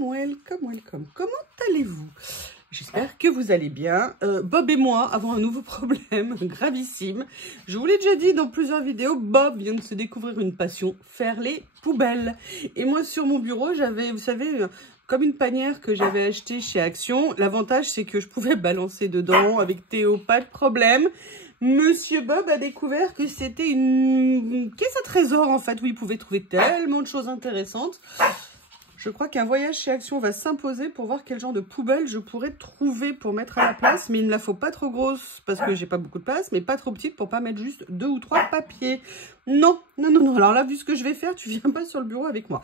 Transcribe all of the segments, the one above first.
welcome. Comment allez-vous? J'espère que vous allez bien. Bob et moi avons un nouveau problème gravissime. Je vous l'ai déjà dit dans plusieurs vidéos, Bob vient de se découvrir une passion, faire les poubelles. Et moi sur mon bureau, j'avais, vous savez, comme une panière que j'avais achetée chez Action. L'avantage, c'est que je pouvais balancer dedans avec Théo, pas de problème. Monsieur Bob a découvert que c'était une caisse à trésor, en fait, où il pouvait trouver tellement de choses intéressantes. Je crois qu'un voyage chez Action va s'imposer pour voir quel genre de poubelle je pourrais trouver pour mettre à la place. Mais il ne la faut pas trop grosse parce que j'ai pas beaucoup de place, mais pas trop petite pour pas mettre juste 2 ou 3 papiers. Non. Alors là, vu ce que je vais faire, tu viens pas sur le bureau avec moi.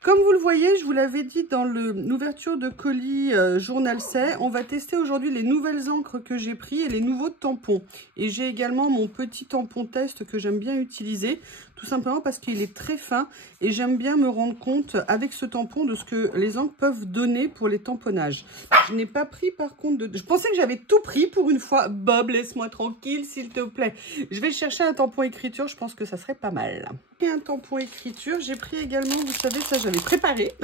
Comme vous le voyez, je vous l'avais dit dans l'ouverture de colis Journal C, on va tester aujourd'hui les nouvelles encres que j'ai pris et les nouveaux tampons. Et j'ai également mon petit tampon test que j'aime bien utiliser, tout simplement parce qu'il est très fin et j'aime bien me rendre compte avec ce tampon de ce que les encres peuvent donner pour les tamponnages. Je n'ai pas pris par contre je pensais que j'avais tout pris pour une fois. Bob, laisse-moi tranquille s'il te plaît. Je vais chercher un tampon écriture, je pense que ça serait pas mal. Et un tampon écriture, j'ai pris également, vous savez, ça j'avais préparé,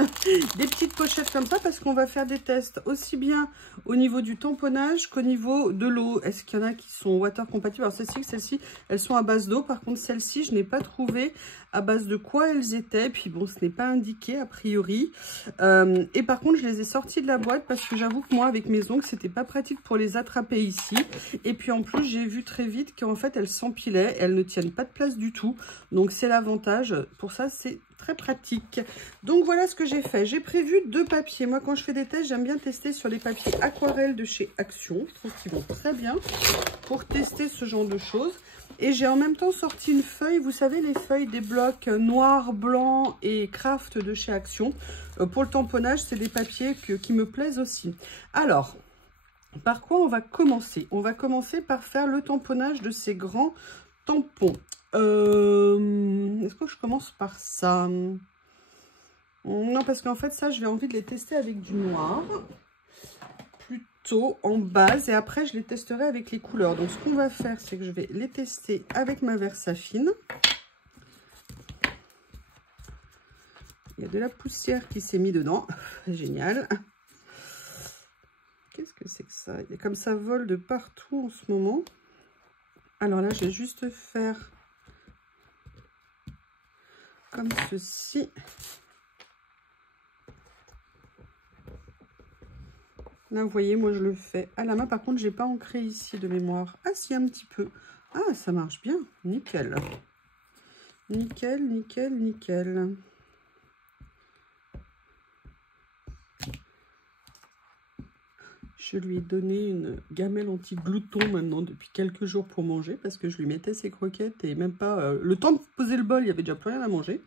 des petites pochettes comme ça parce qu'on va faire des tests aussi bien au niveau du tamponnage qu'au niveau de l'eau. Est-ce qu'il y en a qui sont water compatibles? Alors celles-ci, elles sont à base d'eau. Par contre, celles-ci, je n'ai pas trouvé à base de quoi elles étaient. Puis bon, ce n'est pas indiqué a priori. Et par contre, je les ai sorties de la boîte parce que j'avoue que moi, avec mes ongles, c'était pas pratique pour les attraper ici. Et puis en plus, j'ai vu très vite qu'en fait, elles s'empilaient. Elles ne tiennent pas de place du tout. Donc c'est l'avantage. Pour ça, c'est très pratique. Donc voilà ce que j'ai fait. J'ai prévu 2 papiers. Moi, quand je fais des tests, j'aime bien tester sur les papiers aquarelles de chez Action. Je trouve qu'ils vont très bien pour tester ce genre de choses. Et j'ai en même temps sorti une feuille, vous savez, les feuilles des blocs noir, blanc et craft de chez Action. Pour le tamponnage, c'est des papiers qui me plaisent aussi. Alors, par quoi on va commencer? On va commencer par faire le tamponnage de ces grands tampons. Est-ce que je commence par ça? Non, parce qu'en fait, ça, j'ai envie de les tester avec du noir. Plutôt en base. Et après, je les testerai avec les couleurs. Donc, ce qu'on va faire, c'est que je vais les tester avec ma Versafine. Il y a de la poussière qui s'est mise dedans. Génial. Qu'est-ce que c'est que ça? Comme ça vole de partout en ce moment. Alors là, je vais juste faire comme ceci. Là, vous voyez, moi, je le fais à la main. Par contre, j'ai pas ancré ici de mémoire. Ah, si, un petit peu. Ah, ça marche bien. Nickel. Nickel. Je lui ai donné une gamelle anti-glouton maintenant depuis quelques jours pour manger parce que je lui mettais ses croquettes et même pas le temps de poser le bol, il y avait déjà plus rien à manger.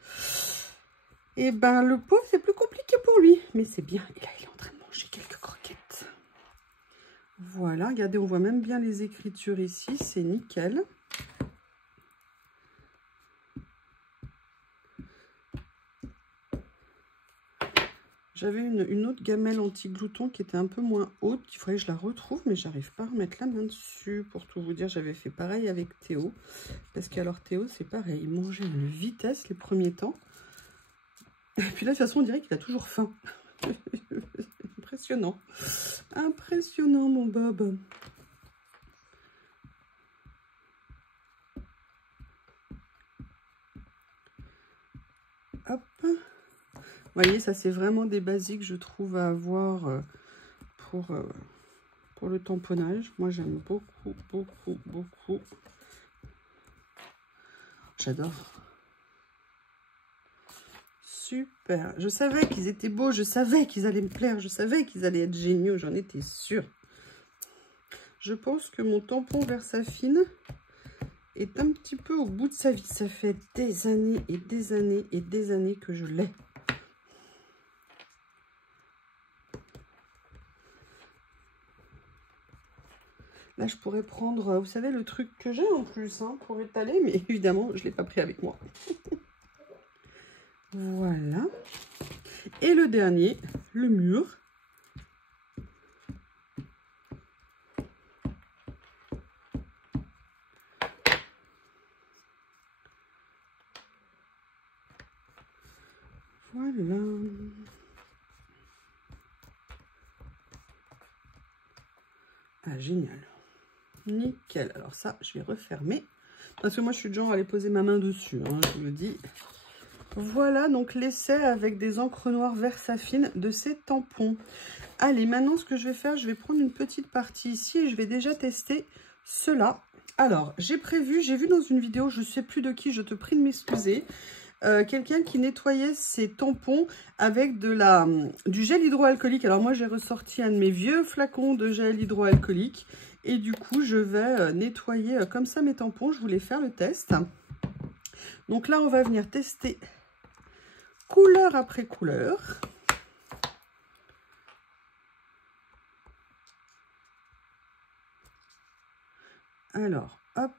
Et ben le pauvre, c'est plus compliqué pour lui, mais c'est bien. Et là, il est en train de manger quelques croquettes. Voilà, regardez, on voit même bien les écritures ici, c'est nickel. J'avais une autre gamelle anti-glouton qui était un peu moins haute. Il faudrait que je la retrouve, mais j'arrive pas à remettre la main dessus. Pour tout vous dire, j'avais fait pareil avec Théo. Parce qu'alors Théo, c'est pareil. Il mangeait une vitesse les premiers temps. Et puis là, de toute façon, on dirait qu'il a toujours faim. Impressionnant. Impressionnant, mon Bob. Hop. Vous voyez, ça c'est vraiment des basiques, je trouve, à avoir pour le tamponnage. Moi, j'aime beaucoup. J'adore. Super. Je savais qu'ils étaient beaux, je savais qu'ils allaient me plaire, je savais qu'ils allaient être géniaux, j'en étais sûre. Je pense que mon tampon Versafine est un petit peu au bout de sa vie. Ça fait des années que je l'ai. Là, je pourrais prendre, vous savez, le truc que j'ai en plus, hein, pour étaler, mais évidemment, je ne l'ai pas pris avec moi. Voilà. Et le dernier, le mur. Voilà. Ah, génial. Nickel. Alors ça, je vais refermer. Parce que moi, je suis du genre à aller poser ma main dessus, hein, je vous le dis. Voilà donc l'essai avec des encres noires Versafine de ces tampons. Allez, maintenant, ce que je vais faire, je vais prendre une petite partie ici et je vais déjà tester cela. Alors, j'ai vu dans une vidéo, je ne sais plus de qui, je te prie de m'excuser, quelqu'un qui nettoyait ses tampons avec du gel hydroalcoolique. Alors moi, j'ai ressorti un de mes vieux flacons de gel hydroalcoolique et du coup, je vais nettoyer comme ça mes tampons. Je voulais faire le test. Donc là, on va venir tester couleur après couleur. Alors, hop.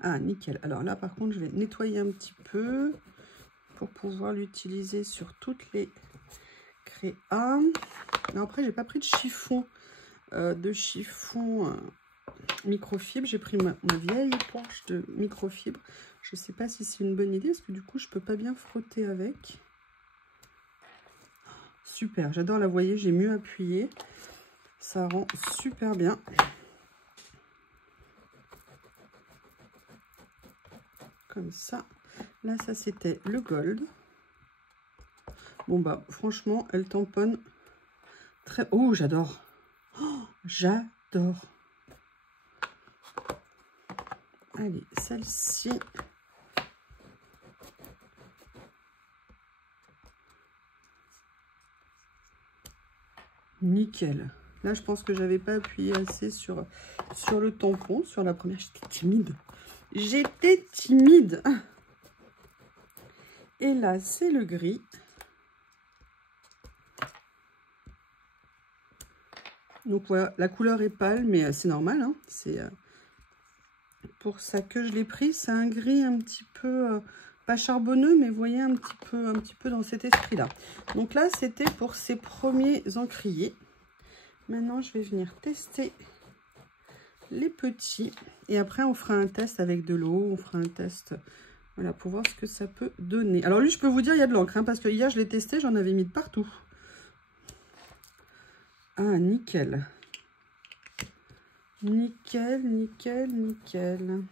Ah, nickel. Alors là, par contre, je vais nettoyer un petit peu pour pouvoir l'utiliser sur toutes les créas. Non, après, j'ai pas pris de chiffon, microfibre. J'ai pris ma vieille éponge de microfibre. Je sais pas si c'est une bonne idée, parce que du coup, je peux pas bien frotter avec. Super, j'adore la, vous voyez, j'ai mieux appuyé. Ça rend super bien. Comme ça. Là, ça, c'était le gold. Bon, bah, franchement, elle tamponne très... Oh, j'adore. Oh, j'adore. Allez, celle-ci. Nickel. Là, je pense que j'avais pas appuyé assez sur le tampon. Sur la première, j'étais timide. J'étais timide. Et là, c'est le gris. Donc voilà, la couleur est pâle, mais c'est normal. Hein. C'est pour ça que je l'ai pris. C'est un gris un petit peu, pas charbonneux, mais vous voyez, un petit peu dans cet esprit-là. Donc là, c'était pour ces premiers encriers. Maintenant, je vais venir tester les petits. Et après, on fera un test avec de l'eau. On fera un test, voilà, pour voir ce que ça peut donner. Alors lui, je peux vous dire, il y a de l'encre, hein, parce que hier, je l'ai testé, j'en avais mis de partout. Ah, nickel. Nickel, nickel, nickel.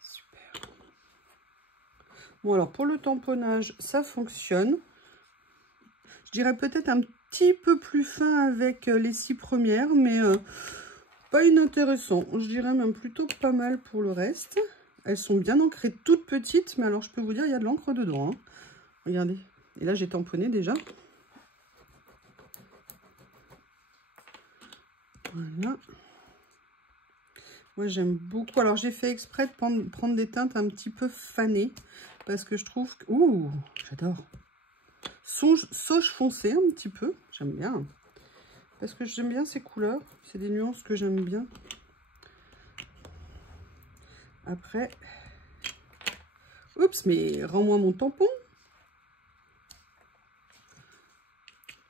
Super. Bon, alors, pour le tamponnage, ça fonctionne. Je dirais peut-être un petit peu plus fin avec les 6 premières, mais pas inintéressant. Je dirais même plutôt pas mal pour le reste. Elles sont bien ancrées, toutes petites, mais alors je peux vous dire, il y a de l'encre dedans. Hein. Regardez. Et là, j'ai tamponné déjà. Voilà. Moi, j'aime beaucoup. Alors, j'ai fait exprès de prendre des teintes un petit peu fanées, parce que je trouve que... Ouh, j'adore. Sauge foncé un petit peu. J'aime bien. Parce que j'aime bien ces couleurs. C'est des nuances que j'aime bien. Après... Oups, mais rends-moi mon tampon.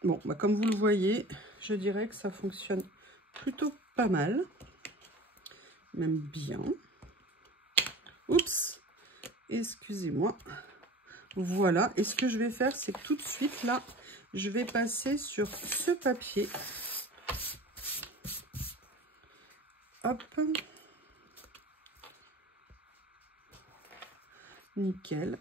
Bon, bah comme vous le voyez, je dirais que ça fonctionne plutôt pas mal. Même bien. Oups, excusez-moi. Voilà, et ce que je vais faire, c'est que tout de suite, là, je vais passer sur ce papier. Hop. Nickel.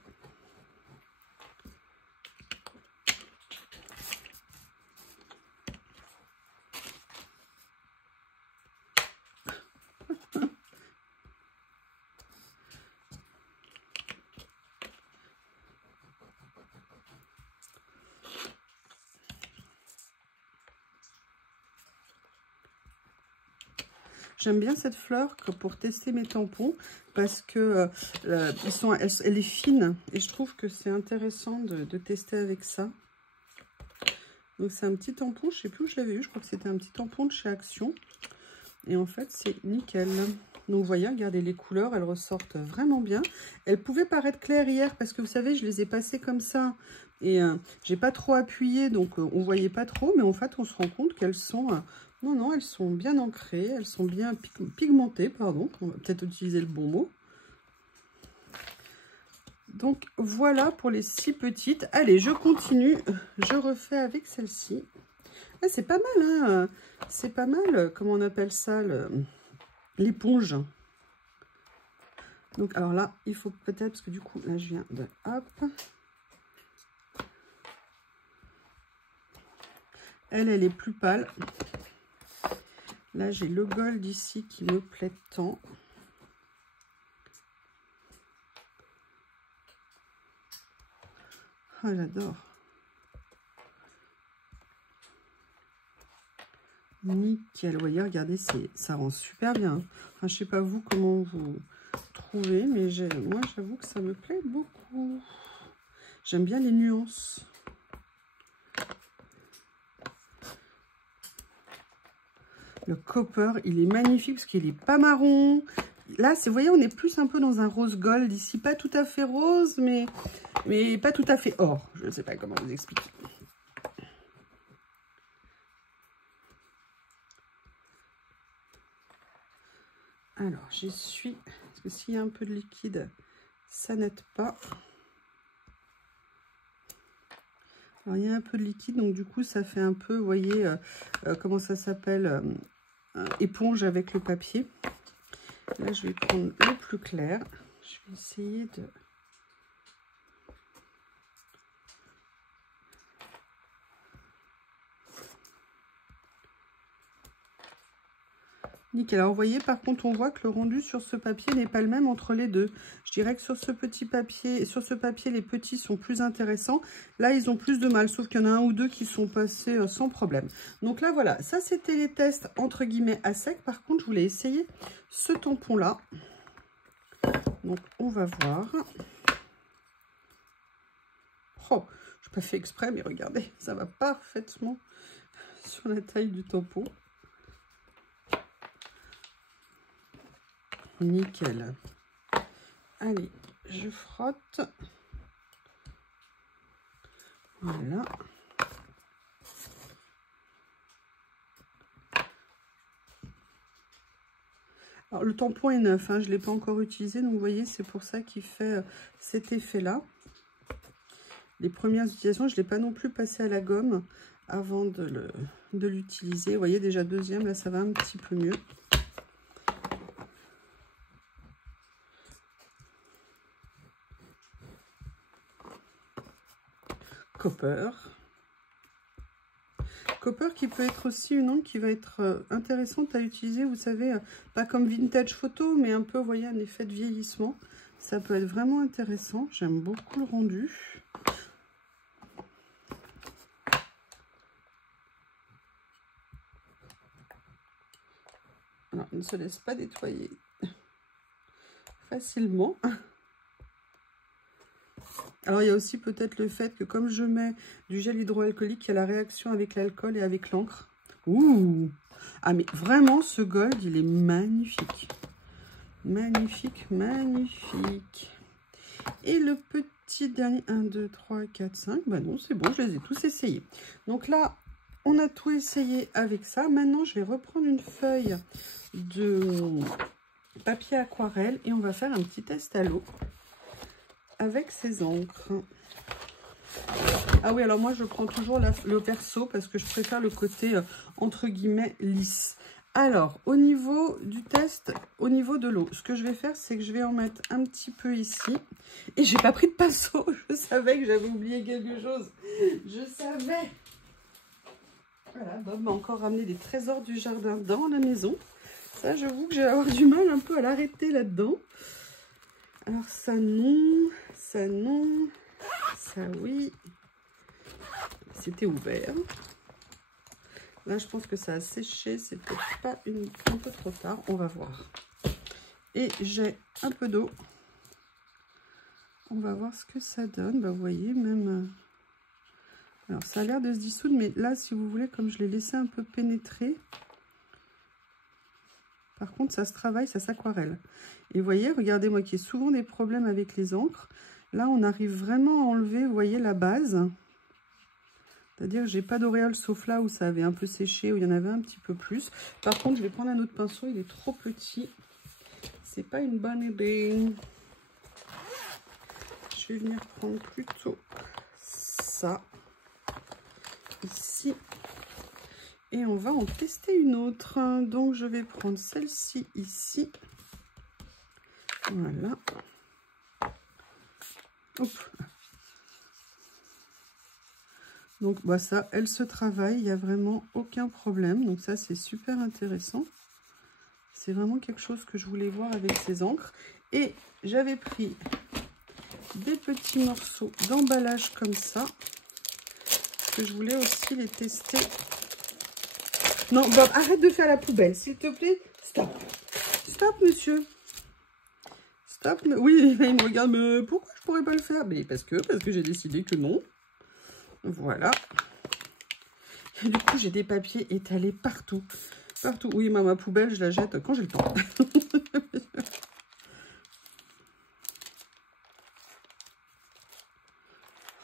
J'aime bien cette fleur pour tester mes tampons parce que elle est fine et je trouve que c'est intéressant de tester avec ça. Donc c'est un petit tampon, je sais plus où je l'avais eu, je crois que c'était un petit tampon de chez Action. Et en fait c'est nickel. Donc vous voyez, regardez les couleurs, elles ressortent vraiment bien. Elles pouvaient paraître claires hier parce que vous savez, je les ai passées comme ça. Et j'ai pas trop appuyé, donc on voyait pas trop. Mais en fait, on se rend compte qu'elles sont Non, non, elles sont bien ancrées, elles sont bien pigmentées, pardon. On va peut-être utiliser le bon mot. Donc, voilà pour les 6 petites. Allez, je continue. Je refais avec celle-ci. Ah, c'est pas mal, hein. C'est pas mal, comment on appelle ça, l'éponge. Donc, alors là, il faut peut-être, parce que du coup, là, je viens de... Hop. Elle est plus pâle. Là, j'ai le gold ici qui me plaît tant. Ah, j'adore. Nickel. Vous voyez, regardez, ça rend super bien. Enfin, je sais pas vous comment vous trouvez, mais moi, j'avoue que ça me plaît beaucoup. J'aime bien les nuances. Le copper, il est magnifique parce qu'il est pas marron. Là, vous voyez, on est plus un peu dans un rose gold ici. Pas tout à fait rose, mais pas tout à fait or. Je ne sais pas comment vous expliquer. Alors, j'essuie. Parce que s'il y a un peu de liquide, ça n'aide pas. Alors, il y a un peu de liquide, donc du coup, ça fait un peu, vous voyez, comment ça s'appelle, éponge avec le papier. Là, je vais prendre le plus clair. Je vais essayer de... Nickel. Alors, vous voyez, par contre, on voit que le rendu sur ce papier n'est pas le même entre les deux. Je dirais que sur ce papier, les petits sont plus intéressants. Là, ils ont plus de mal, sauf qu'il y en a un ou deux qui sont passés sans problème. Donc là, voilà, ça, c'était les tests, entre guillemets, à sec. Par contre, je voulais essayer ce tampon-là. Donc, on va voir. Oh, je n'ai pas fait exprès, mais regardez, ça va parfaitement sur la taille du tampon. Nickel. Allez, je frotte. Voilà. Alors, le tampon est neuf, hein, je ne l'ai pas encore utilisé, donc vous voyez, c'est pour ça qu'il fait cet effet-là. Les premières utilisations, je ne l'ai pas non plus passé à la gomme avant de l'utiliser. Vous voyez, déjà deuxième, là, ça va un petit peu mieux. Copper. Copper qui peut être aussi une encre qui va être intéressante à utiliser, vous savez, pas comme vintage photo, mais un peu, vous voyez, un effet de vieillissement. Ça peut être vraiment intéressant. J'aime beaucoup le rendu. Alors, il ne se laisse pas nettoyer facilement. Alors, il y a aussi peut-être le fait que comme je mets du gel hydroalcoolique, il y a la réaction avec l'alcool et avec l'encre. Ouh! Ah, mais vraiment, ce gold, il est magnifique. Magnifique, magnifique. Et le petit dernier, 1, 2, 3, 4, 5. Bah non, c'est bon, je les ai tous essayés. Donc là, on a tout essayé avec ça. Maintenant, je vais reprendre une feuille de papier aquarelle et on va faire un petit test à l'eau avec ces encres. Ah oui, alors moi je prends toujours le perso parce que je préfère le côté entre guillemets lisse. Alors au niveau du test, au niveau de l'eau, ce que je vais faire, c'est que je vais en mettre un petit peu ici. Et j'ai pas pris de pinceau, je savais que j'avais oublié quelque chose. Je savais. Voilà, Bob m'a encore ramené des trésors du jardin dans la maison. Ça, j'avoue que je vais avoir du mal un peu à l'arrêter là-dedans. Alors ça non, ça non, ça oui. C'était ouvert. Là, je pense que ça a séché. C'est peut-être pas un peu trop tard. On va voir. Et j'ai un peu d'eau. On va voir ce que ça donne. Bah, vous voyez, même... Alors, ça a l'air de se dissoudre. Mais là, si vous voulez, comme je l'ai laissé un peu pénétrer... Par contre, ça se travaille, ça s'aquarelle. Et vous voyez, regardez, moi qui ai souvent des problèmes avec les encres. Là, on arrive vraiment à enlever, vous voyez, la base. C'est-à-dire que j'ai pas d'auréole sauf là où ça avait un peu séché, où il y en avait un petit peu plus. Par contre, je vais prendre un autre pinceau, il est trop petit. C'est pas une bonne idée. Je vais venir prendre plutôt ça, ici. Et on va en tester une autre. Donc, je vais prendre celle-ci ici. Voilà. Hop. Donc, bah ça, elle se travaille. Il n'y a vraiment aucun problème. Donc, ça, c'est super intéressant. C'est vraiment quelque chose que je voulais voir avec ces encres. Et j'avais pris des petits morceaux d'emballage comme ça. Parce que je voulais aussi les tester. Non, Bob, arrête de faire la poubelle, s'il te plaît. Stop. Stop, monsieur. Stop. Oui, il me regarde, mais pourquoi je pourrais pas le faire? Mais parce que j'ai décidé que non. Voilà. Et du coup, j'ai des papiers étalés partout. Partout. Oui, ma poubelle, je la jette quand j'ai le temps.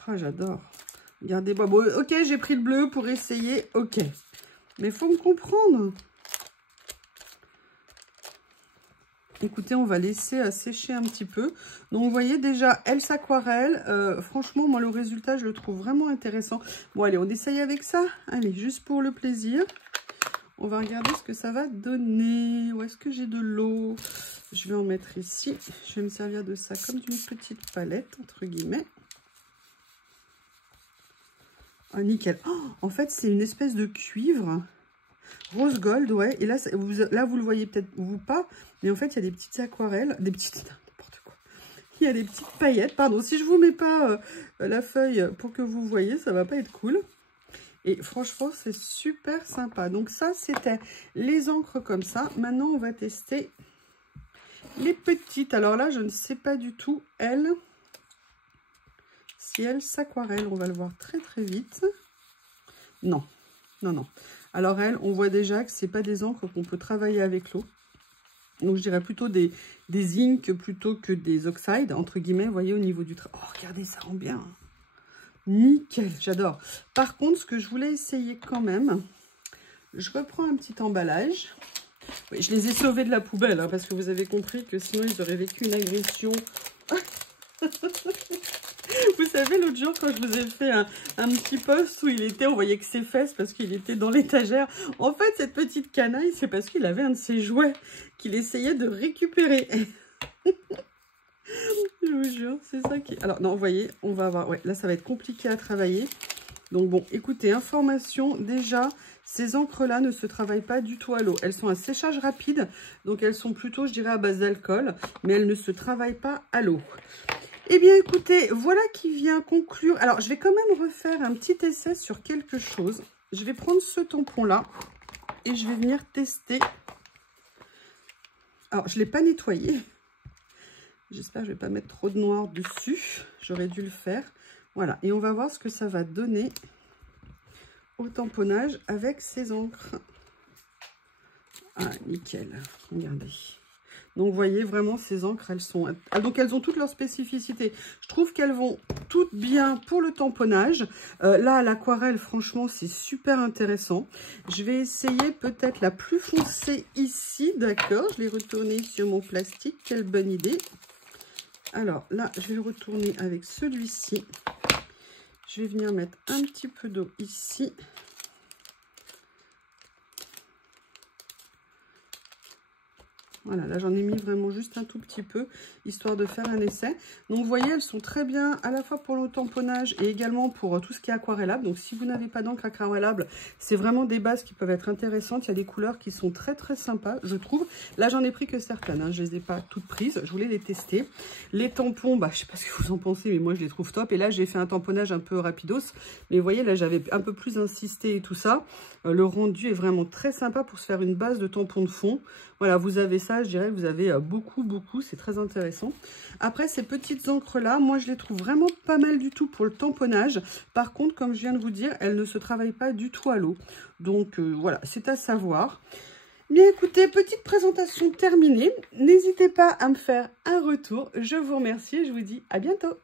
Ah, j'adore. Regardez, bon, ok, j'ai pris le bleu pour essayer. Ok. Mais il faut me comprendre. Écoutez, on va laisser sécher un petit peu. Donc, vous voyez déjà, elle s'aquarelle. Franchement, moi, le résultat, je le trouve vraiment intéressant. Bon, allez, on essaye avec ça. Allez, juste pour le plaisir. On va regarder ce que ça va donner. Où est-ce que j'ai de l'eau? Je vais en mettre ici. Je vais me servir de ça comme d'une petite palette, entre guillemets. Ah, nickel. Oh, en fait, c'est une espèce de cuivre. Rose gold, ouais. Et là, vous le voyez peut-être vous pas. Mais en fait, il y a des petites aquarelles. Des petites... N'importe quoi. Il y a des petites paillettes. Pardon, si je vous mets pas la feuille pour que vous voyez, ça va pas être cool. Et franchement, c'est super sympa. Donc ça, c'était les encres comme ça. Maintenant, on va tester les petites. Alors là, je ne sais pas du tout, elle, si elle s'aquarelle. On va le voir très, très vite. Non, non, non. Alors elle, on voit déjà que ce n'est pas des encres qu'on peut travailler avec l'eau. Donc je dirais plutôt des inks plutôt que des oxydes, entre guillemets, vous voyez, au niveau du travail. Oh, regardez, ça rend bien. Nickel, j'adore. Par contre, ce que je voulais essayer quand même, je reprends un petit emballage. Oui, je les ai sauvés de la poubelle, hein, parce que vous avez compris que sinon ils auraient vécu une agression. Vous savez, l'autre jour, quand je vous ai fait un petit post où il était, on voyait que ses fesses parce qu'il était dans l'étagère. En fait, cette petite canaille, c'est parce qu'il avait un de ses jouets qu'il essayait de récupérer. Je vous jure, c'est ça qui... Alors, non, vous voyez, on va avoir... Ouais, là, ça va être compliqué à travailler. Donc, bon, écoutez, information, déjà, ces encres-là ne se travaillent pas du tout à l'eau. Elles sont à séchage rapide, donc elles sont plutôt, je dirais, à base d'alcool, mais elles ne se travaillent pas à l'eau. Eh bien, écoutez, voilà qui vient conclure. Alors, je vais quand même refaire un petit essai sur quelque chose. Je vais prendre ce tampon-là et je vais venir tester. Alors, je ne l'ai pas nettoyé. J'espère que je ne vais pas mettre trop de noir dessus. J'aurais dû le faire. Voilà, et on va voir ce que ça va donner au tamponnage avec ces encres. Ah, nickel. Regardez. Donc, vous voyez, vraiment, ces encres, elles sont... Donc, elles ont toutes leurs spécificités. Je trouve qu'elles vont toutes bien pour le tamponnage. Là, l'aquarelle, franchement, c'est super intéressant. Je vais essayer peut-être la plus foncée ici, d'accord. Je l'ai retournée sur mon plastique. Quelle bonne idée. Alors, là, je vais le retourner avec celui-ci. Je vais venir mettre un petit peu d'eau ici. Voilà, là j'en ai mis vraiment juste un tout petit peu, histoire de faire un essai. Donc vous voyez, elles sont très bien à la fois pour le tamponnage et également pour tout ce qui est aquarellable. Donc si vous n'avez pas d'encre aquarellable, c'est vraiment des bases qui peuvent être intéressantes. Il y a des couleurs qui sont très très sympas, je trouve. Là j'en ai pris que certaines, hein. Je ne les ai pas toutes prises, je voulais les tester. Les tampons, bah, je ne sais pas ce que vous en pensez, mais moi je les trouve top. Et là j'ai fait un tamponnage un peu rapidos. Mais vous voyez, là j'avais un peu plus insisté et tout ça. Le rendu est vraiment très sympa pour se faire une base de tampon de fond. Voilà, vous avez ça, je dirais que vous avez beaucoup, c'est très intéressant. Après, ces petites encres-là, moi, je les trouve vraiment pas mal du tout pour le tamponnage. Par contre, comme je viens de vous dire, elles ne se travaillent pas du tout à l'eau. Donc, voilà, c'est à savoir. Bien, écoutez, petite présentation terminée. N'hésitez pas à me faire un retour. Je vous remercie et je vous dis à bientôt.